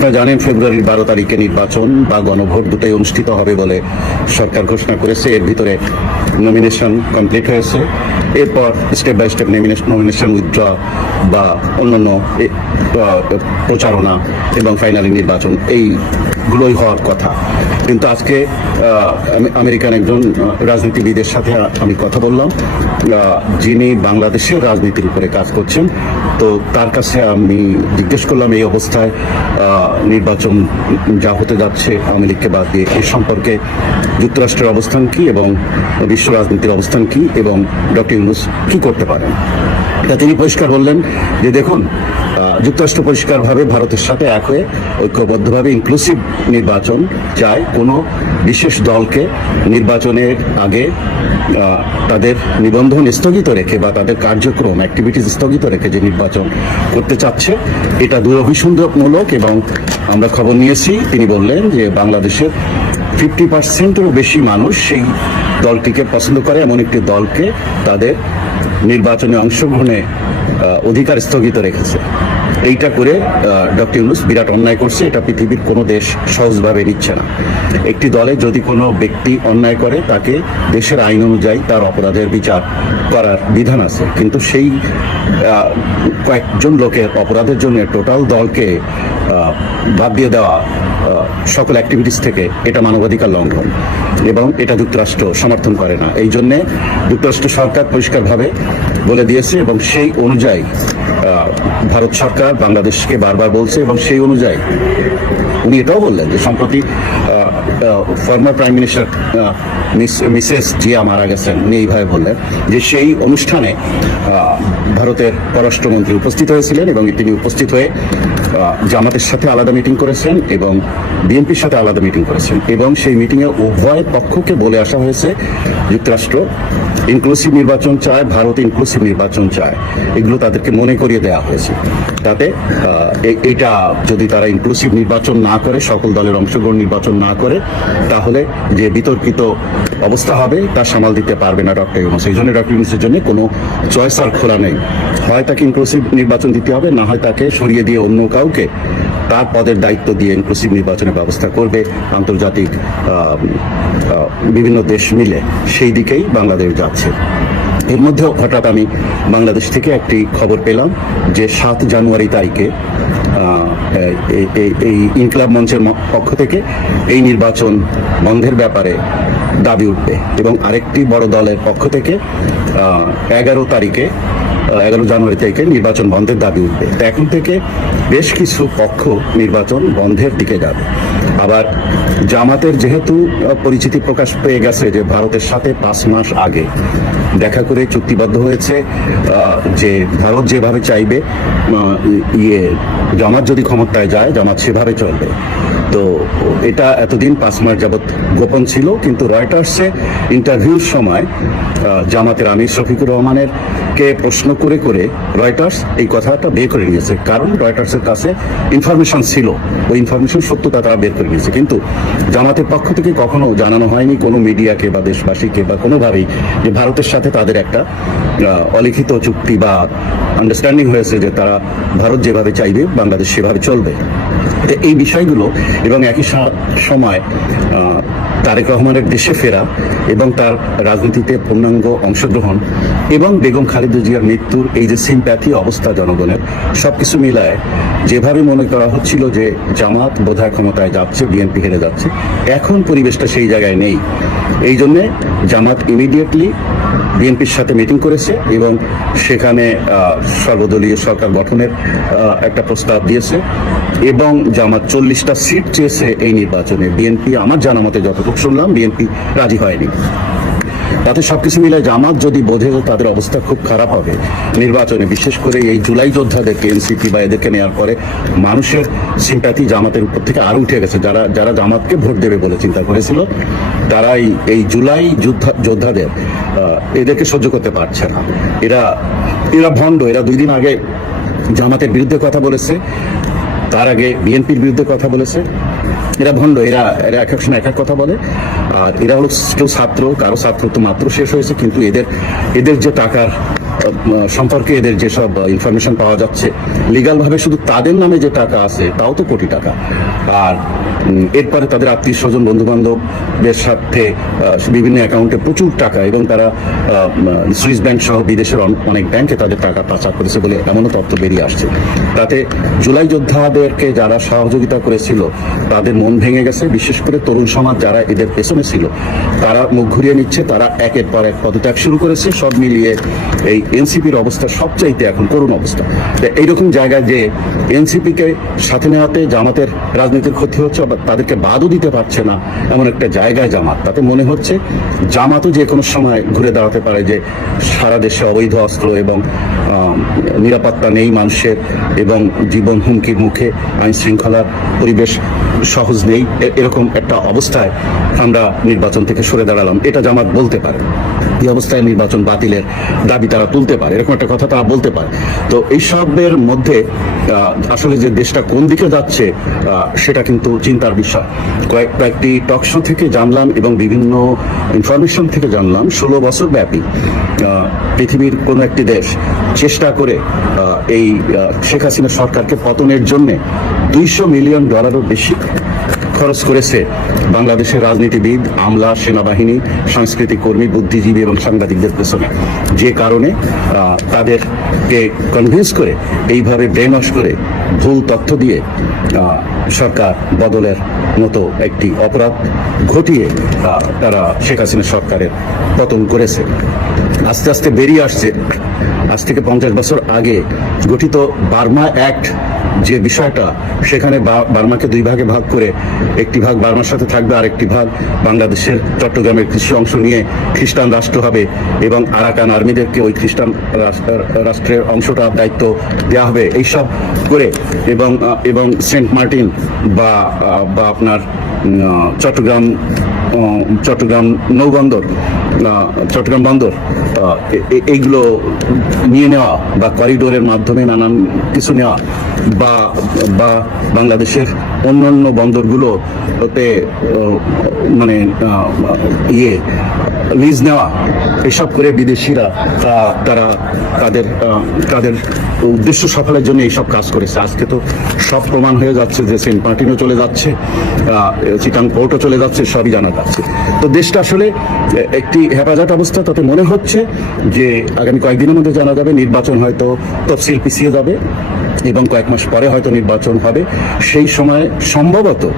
আপনারা জানেন, ফেব্রুয়ারির বারো তারিখে নির্বাচন বা গণভোট দুটাই অনুষ্ঠিত হবে বলে সরকার ঘোষণা করেছে। এর ভিতরে নমিনেশন কমপ্লিট হয়েছে। এরপর step by step nomination withdraw বা অন্যান্য প্রচারণা এবং ফাইনালি নির্বাচন, এইগুলোই হওয়ার কথা। কিন্তু আজকে আমেরিকান একজন রাজনীতিবিদের সাথে আমি কথা বললাম। যিনি বাংলাদেশের রাজনীতির উপরে কাজ করছেন। তো তার কাছে আমি জিজ্ঞেস করলাম এই অবস্থায় নির্বাচন যা হতে যাচ্ছে আওয়ামী লীগকে বাদ দিয়ে, এ সম্পর্কে যুক্তরাষ্ট্রের অবস্থান কি এবং বিশ্ব রাজনীতির অবস্থান কি এবং ডক্টর ইউনুস কি করতে পারেন? তা তিনি পরিষ্কার বললেন যে দেখুন যুক্তরাষ্ট্র পরিষ্কারভাবে ভারতের সাথে এক হয়ে ঐক্যবদ্ধভাবে ইনক্লুসিভ নির্বাচন চায়। কোনো বিশেষ দলকে নির্বাচনের আগে তাদের নিবন্ধন স্থগিত রেখে বা তাদের কার্যক্রম অ্যাক্টিভিটিস স্থগিত রেখে যে নির্বাচন করতে চাচ্ছে, এটা দুরভিসন্ধকমূলক এবং আমরা খবর নিয়েছি। তিনি বললেন যে বাংলাদেশের ফিফটি পার্সেন্টেরও বেশি মানুষ সেই দলটিকে পছন্দ করে। এমন একটি দলকে তাদের নির্বাচনে অংশগ্রহণে অধিকার স্থগিত রেখেছে। এইটা করে ডক্টর ইউনুস বিরাট অন্যায় করছে। এটা পৃথিবীর কোনো দেশ সহজভাবে নিচ্ছে না। একটি দলে যদি কোনো ব্যক্তি অন্যায় করে, তাকে দেশের আইন অনুযায়ী তার অপরাধের বিচার করার বিধান আছে। কিন্তু সেই কয়েকজন লোকের অপরাধের জন্য টোটাল দলকে বাদ দিয়ে দেওয়া সকল অ্যাক্টিভিটিস থেকে এটা মানবাধিকার লঙ্ঘন এবং এটা যুক্তরাষ্ট্র সমর্থন করে না। এই জন্যে যুক্তরাষ্ট্র সরকার পরিষ্কারভাবে বলে দিয়েছে এবং সেই অনুযায়ী ভারত সরকার বাংলাদেশকে বারবার বলছে এবং সেই অনুযায়ী উনি এটাও বললেন যে সম্প্রতি former prime minister Mrs Zia মারা গেছেন। উনি এইভাবে বললেন যে সেই অনুষ্ঠানে ভারতের পররাষ্ট্রমন্ত্রী উপস্থিত হয়েছিলেন এবং তিনি উপস্থিত হয়ে জামাতের সাথে আলাদা মিটিং করেছেন এবং বিএনপির সাথে আলাদা মিটিং করেছেন। এবং সেই মিটিংয়ে উভয় পক্ষকে বলে আসা হয়েছে, যুক্তরাষ্ট্র ইনক্লুসিভ নির্বাচন চায়, ভারত ইনক্লুসিভ নির্বাচন চায়। এগুলো তাদেরকে মনে করিয়ে দেওয়া হয়েছে। তাতে এটা যদি তারা ইনক্লুসিভ নির্বাচন না করে, সকল দলের অংশগ্রহণ নির্বাচন না করে, তাহলে যে বিতর্কিত অবস্থা হবে, তা সামাল দিতে পারবে না ডক্টর ইউনুস। এই জন্য ডক্টর ইউনুসের জন্য কোনো চয়েস আর খোলা নেই। হয় তাকে ইনক্লুসিভ নির্বাচন দিতে হবে, না হয় তাকে সরিয়ে দিয়ে অন্য কাউকে তার পদের দায়িত্ব দিয়ে ইনক্লুসিভ নির্বাচনের ব্যবস্থা করবে। আন্তর্জাতিক বিভিন্ন দেশ মিলে সেই দিকেই বাংলাদেশ যাচ্ছে। এর মধ্যেও হঠাৎ আমি বাংলাদেশ থেকে একটি খবর পেলাম যে সাত জানুয়ারি তারিখে এই ইনকলাব মঞ্চের পক্ষ থেকে এই নির্বাচন বন্ধের ব্যাপারে দাবি উঠবে এবং আরেকটি বড় দলের পক্ষ থেকে এগারো তারিখে এগারো জানুয়ারি থেকে নির্বাচন বন্ধের দাবি উঠবে। এখন থেকে বেশ কিছু পক্ষ নির্বাচন বন্ধের দিকে যাবে। আবার জামাতের যেহেতু পরিচিতি প্রকাশ পেয়ে গেছে যে ভারতের সাথে পাঁচ মাস আগে দেখা করে চুক্তিবদ্ধ হয়েছে যে ভারত যেভাবে চাইবে ইয়ে জামাত যদি ক্ষমতায় যায়, জামাত সেভাবে চলবে। তো এটা এতদিন পাঁচ মাস যাবৎ গোপন ছিল, কিন্তু রয়টার্সে ইন্টারভিউর সময় জামাতের আমির শফিকুর রহমানের কে প্রশ্ন করে করে রয়টার্স এই কথাটা বের করে নিয়েছে। কারণ রয়টার্সের কাছে ইনফরমেশন ছিল। ওই ইনফরমেশন সত্যতা তারা বের করে নিয়েছে। কিন্তু জামাতের পক্ষ থেকে কখনো জানানো হয়নি কোনো মিডিয়াকে বা দেশবাসীকে বা কোনোভাবেই যে ভারতের সাথে তাদের একটা অলিখিত চুক্তি বা আন্ডারস্ট্যান্ডিং হয়েছে যে তারা ভারত যেভাবে চাইবে, বাংলাদেশ সেভাবে চলবে। এই বিষয়গুলো এবং একই সময় তারেক রহমানের দেশে ফেরা এবং তার রাজনীতিতে পূর্ণাঙ্গ অংশগ্রহণ এবং বেগম খালেদা জিয়ার মৃত্যুর এই যে সিম্প্যাথি অবস্থা জনগণের, সবকিছু মিলায় যেভাবে মনে করা হচ্ছিল যে জামাত বোধহয় ক্ষমতায় যাচ্ছে, বিএনপি হেরে যাচ্ছে, এখন পরিবেশটা সেই জায়গায় নেই। এই জন্যে জামাত ইমিডিয়েটলি বিএনপির সাথে মিটিং করেছে এবং সেখানে সর্বদলীয় সরকার গঠনের একটা প্রস্তাব দিয়েছে। এবং জামাত চল্লিশটা সিট চেয়েছে এই নির্বাচনে বিএনপি আমার জানা মতে যতটুকু শুনলাম বিএনপি রাজি হয়নি। তাতে সবকিছু মিলে জামাত যদি বোঝে তাদের অবস্থা খুব খারাপ হবে। নির্বাচনে বিশেষ করে এই জুলাই যোদ্ধাদেরকে, এনসিপি বা এদেরকে নেওয়ার পরে মানুষের সিম্প্যাথি জামাতের উপর থেকে আরও উঠে গেছে। যারা যারা জামাতকে ভোট দেবে বলে চিন্তা করেছিল, তারাই এই জুলাই যোদ্ধা, যোদ্ধাদের এদেরকে সহ্য করতে পারছে না। এরা এরা ভণ্ড, এরা দুই দিন আগে জামাতের বিরুদ্ধে কথা বলেছে। তার আগে বিএনপির বিরুদ্ধে কথা বলেছে। এরা ভণ্ড, এরা এরা এক এক সময় এক এক কথা বলে। আর এরা হলো কেউ ছাত্র, কারও ছাত্র তো মাত্র শেষ হয়েছে, কিন্তু এদের এদের যে টাকার সম্পর্কে এদের যেসব ইনফরমেশন পাওয়া যাচ্ছে লিগাল ভাবে শুধু তাদের নামে যে টাকা আছে, তাও তো কোটি টাকা। আর এরপরে তাদের আত্মীয় স্বজন বন্ধু বান্ধবদের সাথে বিভিন্ন অ্যাকাউন্টে প্রচুর টাকা, এবং তারা সুইস ব্যাংক সহ বিদেশের অন- অনেক ব্যাংকে তাদের টাকা পাচার করেছে বলে এমনও তথ্য বেরিয়ে আসছে। তাতে জুলাই যোদ্ধাদেরকে যারা সহযোগিতা করেছিল, তাদের মন ভেঙে গেছে। বিশেষ করে তরুণ সমাজ যারা এদের পেছনে ছিল, তারা মুখ ঘুরিয়ে নিচ্ছে, তারা একের পর এক পদত্যাগ শুরু করেছে। সব মিলিয়ে এই এনসিপির অবস্থা সবচাইতে এখন করুণ অবস্থা। এইরকম জায়গায় যে এনসিপি কে সাথে নেওয়াতে জামাতের রাজনীতির ক্ষতি হচ্ছে তাদেরকে বাদও দিতে পারছে না, এমন একটা জায়গায় জামাত। তাতে মনে হচ্ছে জামাতও যে কোনো সময় ঘুরে দাঁড়াতে পারে যে সারা দেশে অবৈধ অস্ত্র এবং নিরাপত্তা নেই মানুষের এবং জীবন হুমকির মুখে আইন শৃঙ্খলার পরিবেশ সহজ নেই এরকম একটা অবস্থায় আমরা নির্বাচন থেকে সরে দাঁড়ালাম। এটা জামাত বলতে পারে। এই অবস্থায় নির্বাচন বাতিলের দাবি তারা তুলতে পারে। এরকম একটা কথা তারা বলতে পারে। তো এইসবের মধ্যে আসলে যে দেশটা কোন দিকে যাচ্ছে সেটা কিন্তু চিন্তার বিষয়। কয়েক, কয়েকটি টক শো থেকে জানলাম এবং বিভিন্ন ইনফরমেশন থেকে জানলাম, ষোলো বছর ব্যাপী পৃথিবীর কোন একটি দেশ চেষ্টা করে এই শেখ হাসিনা সরকারকে পতনের জন্য দুইশো মিলিয়ন ডলারও বেশি খরচ করেছে বাংলাদেশের রাজনীতিবিদ, আমলা, সেনাবাহিনী, সাংস্কৃতিক কর্মী, বুদ্ধিজীবী এবং সাংবাদিকদের পেছনে। যে কারণে তাদেরকে কনভিন্স করে, এইভাবে ব্রেনওয়াশ করে, ভুল তথ্য দিয়ে সরকার বদলের মতো একটি অপরাধ ঘটিয়ে তারা শেখ হাসিনা সরকারের পতন করেছে। আস্তে আস্তে বেরিয়ে আসছে। আজ থেকে পঞ্চাশ বছর আগে গঠিত বার্মা অ্যাক্ট যে বিষয়টা সেখানে বার্মাকে দুই ভাগে ভাগ করে একটি ভাগ বার্মার সাথে থাকবে আর একটি ভাগ বাংলাদেশের চট্টগ্রামের কৃষি অংশ নিয়ে খ্রিস্টান রাষ্ট্র হবে এবং আরাকান আর্মিদেরকে ওই খ্রিস্টান রাষ্ট্র- রাষ্ট্রের অংশটা দায়িত্ব দেওয়া হবে। এইসব করে এবং এবং সেন্ট মার্টিন বা বা আপনার চট্টগ্রাম চট্টগ্রাম নৌবন্দর চট্টগ্রাম বন্দর এইগুলো নিয়ে নেওয়া বা করিডোরের মাধ্যমে নানান কিছু নেওয়া বা বা বাংলাদেশের অন্যান্য বন্দরগুলোতে মানে ইয়ে লিজ নেওয়া, এসব করে বিদেশিরা তারা তাদের তাদের উদ্দেশ্য সফলের জন্য এইসব কাজ করেছে। আজকে তো সব প্রমাণ হয়ে যাচ্ছে যে সেন্ট মার্টিনও চলে যাচ্ছে চিটাং পোর্টও চলে যাচ্ছে, সবই জানা যাচ্ছে। তো দেশটা আসলে একটি হেফাজত অবস্থা, তাতে মনে হচ্ছে যে আগামী কয়েকদিনের মধ্যে জানা যাবে, নির্বাচন হয়তো তফসিল পিছিয়ে যাবে। এবং কয়েক মাস পরে হয়তো নির্বাচন হবে। সেই সময় সম্ভবত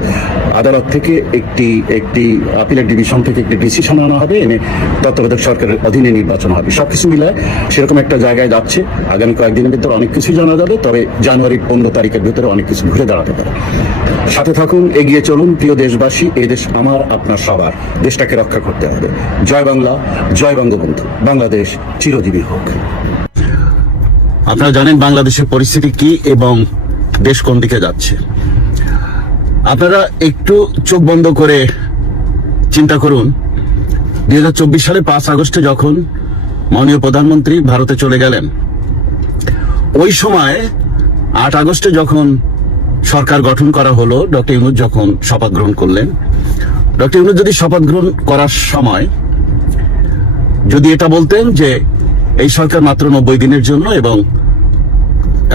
আদালত থেকে একটি একটি আপিলের ডিভিশন থেকে একটি ডিসিশন আনা হবে, এনে তত্ত্বাবধায়ক সরকারের অধীনে নির্বাচন হবে। সবকিছু মিলায় সেরকম একটা জায়গায় যাচ্ছে। আগামী কয়েকদিনের ভিতরে অনেক কিছুই জানা যাবে, তবে জানুয়ারির পনেরো তারিখের ভিতরে অনেক কিছু ঘুরে দাঁড়াতে পারে। সাথে থাকুন, এগিয়ে চলুন, প্রিয় দেশবাসী, এই দেশ আমার, আপনার সবার। দেশটাকে রক্ষা করতে হবে। জয় বাংলা, জয় বঙ্গবন্ধু। বাংলাদেশ চিরজীবী হোক। আপনারা জানেন বাংলাদেশের পরিস্থিতি কি এবং দেশ কোন দিকে যাচ্ছে। আপনারা একটু চোখ বন্ধ করে চিন্তা করুন। দুই হাজার চব্বিশ সালে পাঁচ আগস্টে যখন মাননীয় প্রধানমন্ত্রী ভারতে চলে গেলেন, ওই সময় আট আগস্টে যখন সরকার গঠন করা হলো, ডক্টর ইউনুস যখন শপথ গ্রহণ করলেন। ডক্টর ইউনুস যদি শপথ গ্রহণ করার সময় যদি এটা বলতেন যে এই সরকার মাত্র নব্বই দিনের জন্য এবং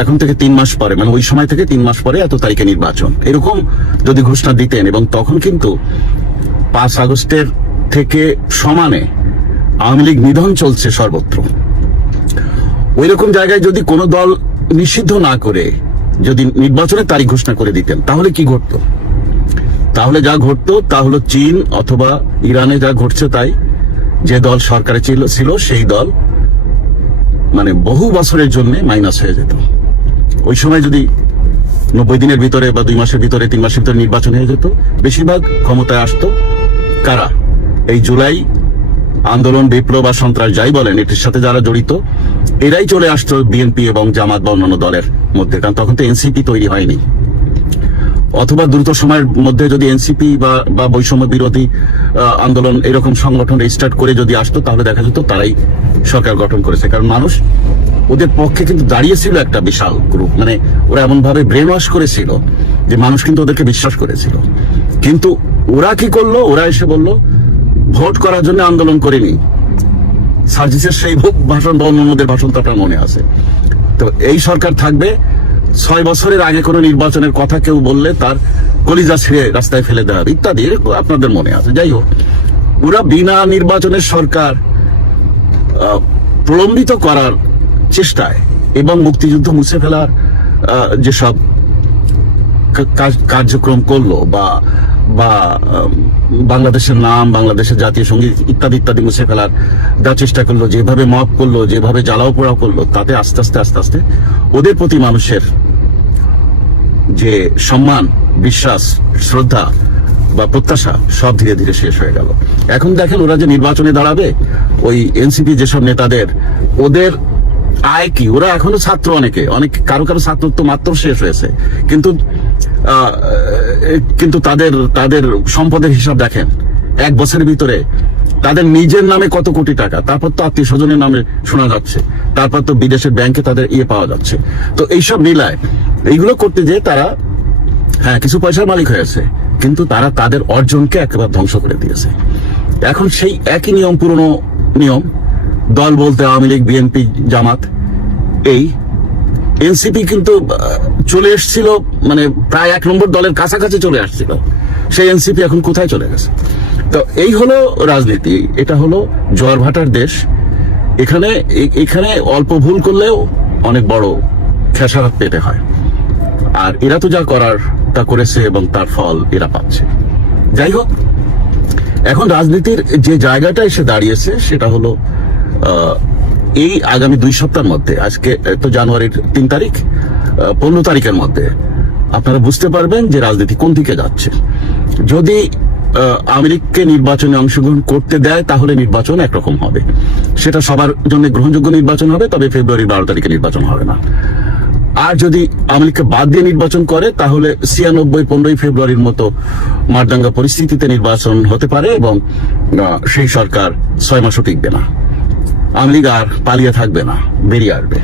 এখন থেকে তিন মাস পরে মানে ওই সময় থেকে তিন মাস পরে এত তারিখে নির্বাচন। এরকম যদি ঘোষণা দিতেন এবং তখন কিন্তু পাঁচ আগস্টের থেকে সমানে আওয়ামী লীগ নিধন চলছে সর্বত্র। ওই রকম জায়গায় যদি কোনো দল নিষিদ্ধ না করে, যদি নির্বাচনের তারিখ ঘোষণা করে দিতেন, তাহলে কি ঘটতো? তাহলে যা ঘটতো তা হলো চীন অথবা ইরানে যা ঘটছে তাই, যে দল সরকারে ছিল ছিল সেই দল মানে বহু বছরের জন্য মাইনাস হয়ে যেত। ওই সময় যদি নব্বই দিনের ভিতরে বা দুই মাসের ভিতরে, তিন মাসের ভিতরে নির্বাচন হয়ে যেত, বেশিরভাগ ক্ষমতায় আসতো কারা? এই জুলাই আন্দোলন, বিপ্লব বা সন্ত্রাস যাই বলেন, এটির সাথে যারা জড়িত, এরাই চলে আসতো বিএনপি এবং জামাত বা অন্যান্য দলের মধ্যে। কারণ তখন তো এনসিপি তৈরি হয়নি। অথবা দ্রুত সময়ের মধ্যে যদি এনসিপি বা বৈষম্য বিরোধী আন্দোলন এরকম সংগঠন স্টার্ট করে যদি আসতো, তাহলে দেখা যেত তারাই সরকার গঠন করেছে। কারণ মানুষ ওদের পক্ষে কিন্তু দাঁড়িয়েছিল একটা বিশাল গ্রুপ মানে ওরা এমন ভাবে ব্রেন ওয়াশ করেছিল যে মানুষ কিন্তু ওদেরকে বিশ্বাস করেছিল। কিন্তু ওরা কি করল? ওরা এসে বলল, ভোট করার জন্য আন্দোলন করেনি। সার্জিসের সেই ভাষণ বা অন্যদের ভাষণ তো আপনার মনে আছে। তো এই সরকার থাকবে ছয় বছরের আগে কোনো নির্বাচনের কথা কেউ বললে তার কলিজা ছিঁড়ে রাস্তায় ফেলে দেওয়া ইত্যাদি আপনাদের মনে আছে। যাই হোক, ওরা বিনা নির্বাচনের সরকার প্রলম্বিত করার চেষ্টায় এবং মুক্তিযুদ্ধ মুছে ফেলার যেসব কার্যক্রম করল বা বা বাংলাদেশের নাম, বাংলাদেশের জাতীয় সংগীত ইত্যাদি ইত্যাদি মুছে ফেলার যা চেষ্টা করল, যেভাবে মপ করল, যেভাবে জ্বালাও পোড়াও করল, তাতে আস্তে আস্তে আস্তে আস্তে ওদের প্রতি মানুষের যে সম্মান, বিশ্বাস, শ্রদ্ধা বা প্রত্যাশা সব ধীরে ধীরে শেষ হয়ে গেল। এখন দেখেন ওরা যে নির্বাচনে দাঁড়াবে, ওই এনসিপি যেসব নেতাদের, ওদের আয় কি? ওরা এখনও ছাত্র অনেকে। অনেক কারও কারও ছাত্র তো মাত্র শেষ হয়েছে। কিন্তু কিন্তু তাদের তাদের সম্পদের হিসাব দেখেন। এক বছরের ভিতরে তাদের নিজের নামে কত কোটি টাকা, তারপর তো আত্মীয় স্বজনের নামে শোনা যাচ্ছে। তারপর তো বিদেশের ব্যাংকে তাদের ইয়ে পাওয়া যাচ্ছে। তো এইসব মিলায় এইগুলো করতে যেয়ে তারা হ্যাঁ কিছু পয়সার মালিক হয়েছে কিন্তু তারা তাদের অর্জনকে একেবারে ধ্বংস করে দিয়েছে। এখন সেই একই নিয়ম, পুরনো নিয়ম দল বলতে আওয়ামী লীগ, বিএনপি, জামাত, এই। এনসিপি কিন্তু চলে এসেছিল মানে প্রায় এক নম্বর দলের কাছাকাছি চলে আসছিল। সেই এনসিপি এখন কোথায় চলে গেছে? তো এই হলো রাজনীতি, এটা হলো জোয়ার ভাটার দেশ। এখানে এখানে অল্প ভুল করলেও অনেক বড় খেসারত পেতে হয়। আর এরা তো যা করার, তা করেছে এবং তার ফল এরা পাচ্ছে। যাই হোক, এখন রাজনীতির যে জায়গাটা এসে দাঁড়িয়েছে, সেটা হলো এই আগামী দুই সপ্তাহের মধ্যে, আজকে তো জানুয়ারির তিন তারিখ পনেরো তারিখের মধ্যে, আপনারা বুঝতে পারবেন যে রাজনীতি কোন দিকে যাচ্ছে। যদি আওয়ামী নির্বাচনে অংশগ্রহণ করতে দেয়, তাহলে নির্বাচন একরকম হবে। সেটা সবার জন্য গ্রহণযোগ্য নির্বাচন হবে, তবে ফেব্রুয়ারি বারো তারিখে নির্বাচন হবে না। আর যদি লীগকে বাদ দিয়ে নির্বাচন করে, তাহলে ছিয়ানব্বই, পনেরোই ফেব্রুয়ারির মতো মারদাঙ্গা পরিস্থিতিতে নির্বাচন হতে পারে এবং সেই সরকার ছয় মাসও টিকবে না। আওয়ামী আর পালিয়ে থাকবে না, বেরিয়ে আসবে।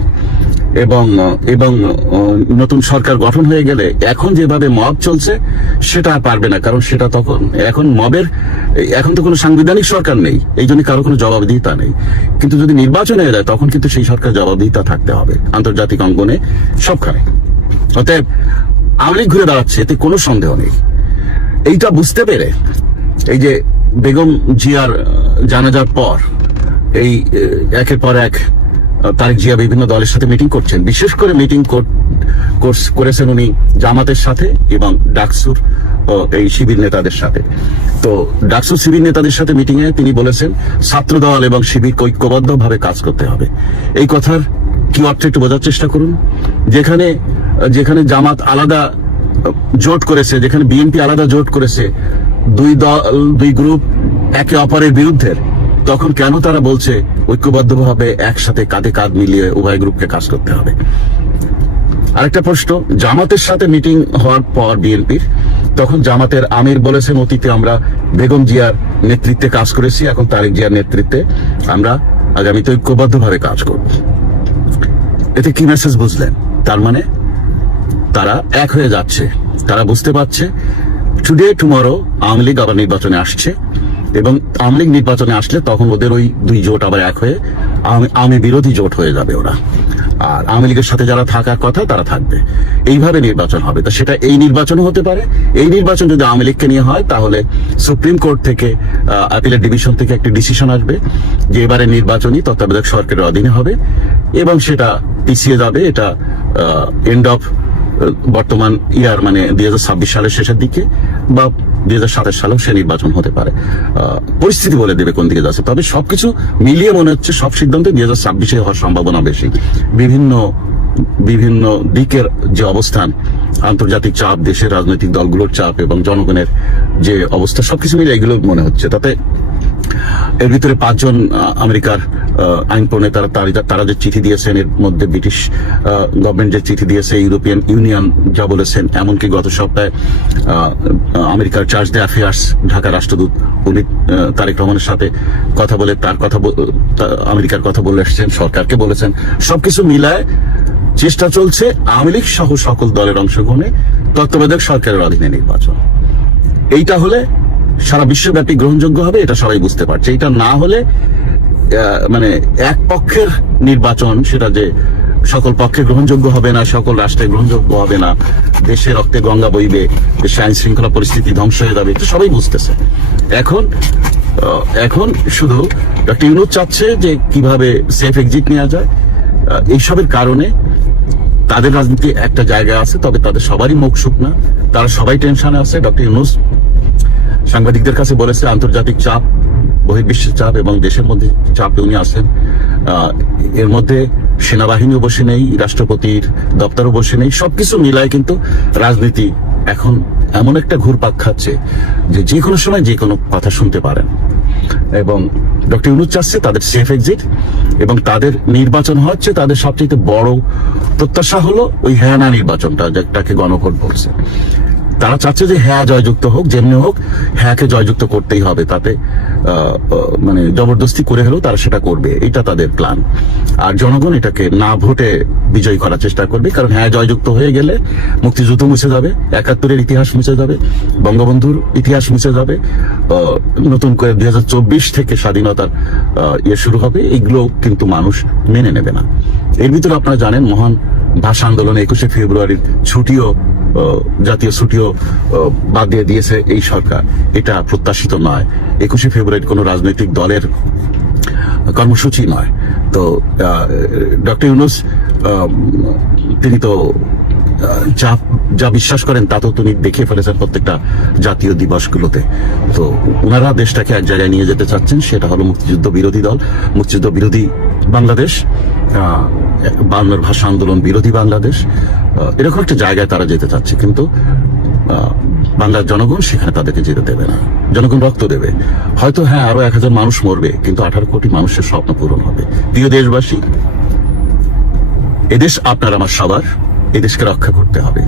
এবং এবং নতুন সরকার গঠন হয়ে গেলে এখন যেভাবে মব চলছে, সেটা পারবে না, কারণ সেটা তখন, এখন মবের, এখন তো কোনো সাংবিধানিক সরকার নেই, এই জন্য কারও কোনো জবাবদিহিতা নেই। কিন্তু যদি নির্বাচন হয়ে যায়, তখন কিন্তু সেই সরকার জবাবদিহিতা থাকতে হবে, আন্তর্জাতিক অঙ্গনে সবখানে। অতএব, আওয়ামী ঘুরে দাঁড়াচ্ছে, এতে কোনো সন্দেহ নেই। এইটা বুঝতে পেরে, এই যে বেগম জিয়ার জানাজার পর এই একের পর এক তারেক জিয়া বিভিন্ন দলের সাথে মিটিং করছেন। বিশেষ করে মিটিং করেছেন উনি জামাতের সাথে এবং ডাকসুর এই শিবির নেতাদের সাথে। তো ডাকসুর শিবির নেতাদের সাথে মিটিং এ তিনি বলেছেন, ছাত্র দল এবং শিবির ঐক্যবদ্ধ ভাবে কাজ করতে হবে। এই কথার কি অর্থ একটু বোঝার চেষ্টা করুন? যেখানে যেখানে জামাত আলাদা জোট করেছে, যেখানে বিএনপি আলাদা জোট করেছে, দুই দল, দুই গ্রুপ একে অপরের বিরুদ্ধে তখন কেন তারা বলছে ঐক্যবদ্ধভাবে একসাথে কাঁধে কাঁধ মিলিয়ে উভয় গ্রুপকে কাজ করতে হবে? আরেকটা প্রশ্ন, জামাতের সাথে মিটিং হওয়ার পর বিএনপির, তখন জামাতের আমির বলেছেন, অতীতে আমরা বেগম জিয়ার নেতৃত্বে কাজ করেছি, এখন তারেক জিয়ার নেতৃত্বে আমরা আগামীতে ঐক্যবদ্ধভাবে কাজ করব। এতে কি মেসেজ বুঝলেন? তার মানে তারা এক হয়ে যাচ্ছে। তারা বুঝতে পারছে টুডে টুমরো আওয়ামী লীগ আবার নির্বাচনে আসছে। এবং আওয়ামী লীগ নির্বাচনে আসলে তখন ওদের ওই দুই জোট আবার এক হয়ে আমি বিরোধী জোট হয়ে যাবে ওরা। আর আওয়ামী লীগের সাথে যারা থাকার কথা, তারা থাকবে। এইভাবে নির্বাচন হবে। তো সেটা এই নির্বাচন হতে পারে। এই নির্বাচন যদি আওয়ামী লীগকে নিয়ে হয়, তাহলে সুপ্রিম কোর্ট থেকে আপিলের ডিভিশন থেকে একটি ডিসিশন আসবে যে এবারে নির্বাচনই তত্ত্বাবধায়ক সরকারের অধীনে হবে এবং সেটা পিছিয়ে যাবে। এটা এন্ড অফ বর্তমান ইয়ার মানে দুই হাজার ছাব্বিশ সালের শেষের দিকে বা দুই হাজার সাতাশ সালেও সে নির্বাচন হতে পারে। পরিস্থিতি বলে দেবে কোন দিকে যাচ্ছে। তবে সবকিছু মিলিয়ে মনে হচ্ছে সব সিদ্ধান্ত দুই হাজার ছাব্বিশে হওয়ার সম্ভাবনা বেশি। বিভিন্ন বিভিন্ন দিকের যে অবস্থান, আন্তর্জাতিক চাপ, দেশের রাজনৈতিক দলগুলোর চাপ এবং জনগণের যে অবস্থা, সবকিছু মিলে এগুলো মনে হচ্ছে। তাতে এর ভিতরে পাঁচজন আমেরিকার আইন প্রণেতারা তারা- তারা যে চিঠি দিয়েছেন, এর মধ্যে ব্রিটিশ গভর্নমেন্ট যে চিঠি দিয়েছে ইউরোপিয়ান ইউনিয়ন যা বলেছেন, এমনকি গত সপ্তাহে আমেরিকার চার্জ দ্য অ্যাফেয়ার্স ঢাকা রাষ্ট্রদূত, উনি তারেক রহমানের সাথে কথা বলে, তার কথা আমেরিকার কথা বলে এসেছেন, সরকারকে বলেছেন। সবকিছু মিলায় চেষ্টা চলছে আওয়ামী লীগ সহ সকল দলের অংশগ্রহণে তত্ত্বাবধায়ক সরকারের অধীনে নির্বাচন। এইটা হলে সারা বিশ্বব্যাপী গ্রহণযোগ্য হবে, এটা সবাই বুঝতে পারছে। এটা না হলে মানে এক পক্ষের নির্বাচন, সেটা যে সকল পক্ষে গ্রহণযোগ্য হবে না, সকল রাষ্ট্রে গ্রহণযোগ্য হবে না, দেশে রক্তে গঙ্গা বইবে, দেশে আইন শৃঙ্খলা পরিস্থিতি ধ্বংস হয়ে যাবে, এটা সবাই বুঝতেছে। এখন এখন শুধু ডক্টর ইউনুস চাচ্ছে যে কীভাবে সেফ এক্সিট নেওয়া যায়। এইসবের কারণে তাদের রাজনীতি একটা জায়গা আছে, তবে তাদের সবারই মুখ শুকনা, তারা সবাই টেনশনে আছে। ডক্টর ইউনুস সাংবাদিকদের কাছে বলেছে, আন্তর্জাতিক চাপ বহির্বিশ্বের চাপ এবং দেশের মধ্যে চাপে উনি আছেন। এর মধ্যে সেনাবাহিনীও বসে নেই, রাষ্ট্রপতির দপ্তরও বসে নেই। সবকিছু মিলায় কিন্তু রাজনীতি এখন এমন একটা ঘুরপাক খাচ্ছে যে যে কোনো সময় যে কোনো কথা শুনতে পারেন। এবং ডক্টর ইউনুস চাচ্ছে তাদের সেফ এক্সিট এবং তাদের নির্বাচন হচ্ছে, তাদের সবচেয়ে বড় প্রত্যাশা হলো ওই হ্যানা নির্বাচনটা যেটাকে গণভোট বলছে। তারা চাচ্ছে যে হ্যাঁ জয়যুক্ত হোক, যেমনি হোক, হ্যাঁকে জয়যুক্ত করতেই হবে। তাতে মানে জবরদস্তি করে হলেও তারা সেটা করবে। এটা তাদের প্ল্যান আর জনগণ এটাকে না ভোটে বিজয়ী করার চেষ্টা করবে, কারণ হ্যাঁ জয়যুক্ত হয়ে গেলে মুক্তিযুদ্ধ মুছে যাবে, একাত্তরের ইতিহাস মুছে যাবে, বঙ্গবন্ধুর ইতিহাস মুছে যাবে নতুন করে দুই হাজার চব্বিশ থেকে স্বাধীনতার ইয়ে শুরু হবে। এগুলো কিন্তু মানুষ মেনে নেবে না। এর ভিতরে আপনারা জানেন, মহান ভাষা আন্দোলন একুশে ফেব্রুয়ারির ছুটিও জাতীয় ছুটিও বাদ দিয়ে দিয়েছে এই সরকার। এটা প্রত্যাশিত নয়। একুশে ফেব্রুয়ারি কোনো রাজনৈতিক দলের কর্মসূচি নয়। তো ডক্টর ইউনুস তিনি তো যা যা বিশ্বাস করেন তা তো তিনি দেখে ফেলেছেন প্রত্যেকটা জাতীয় দিবসগুলোতে। তো ওনারা দেশটাকে এক জায়গায় নিয়ে যেতে চাচ্ছেন, সেটা হলো মুক্তিযুদ্ধ বিরোধী দল। মুক্তিযুদ্ধ বিরোধী বাংলাদেশ বাংলার ভাষা আন্দোলন, বিরোধী বাংলাদেশ এরকম একটা জায়গায় তারা যেতে চাচ্ছে, কিন্তু বাংলার জনগণ সেখানে তাদেরকে যেতে দেবে না। জনগণ রক্ত দেবে। হয়তো হ্যাঁ আরও এক হাজার মানুষ মরবে, কিন্তু আঠারো কোটি মানুষের স্বপ্ন পূরণ হবে। প্রিয় দেশবাসী এদেশ আপনার আমার সবার এদেশকে রক্ষা করতে হবে।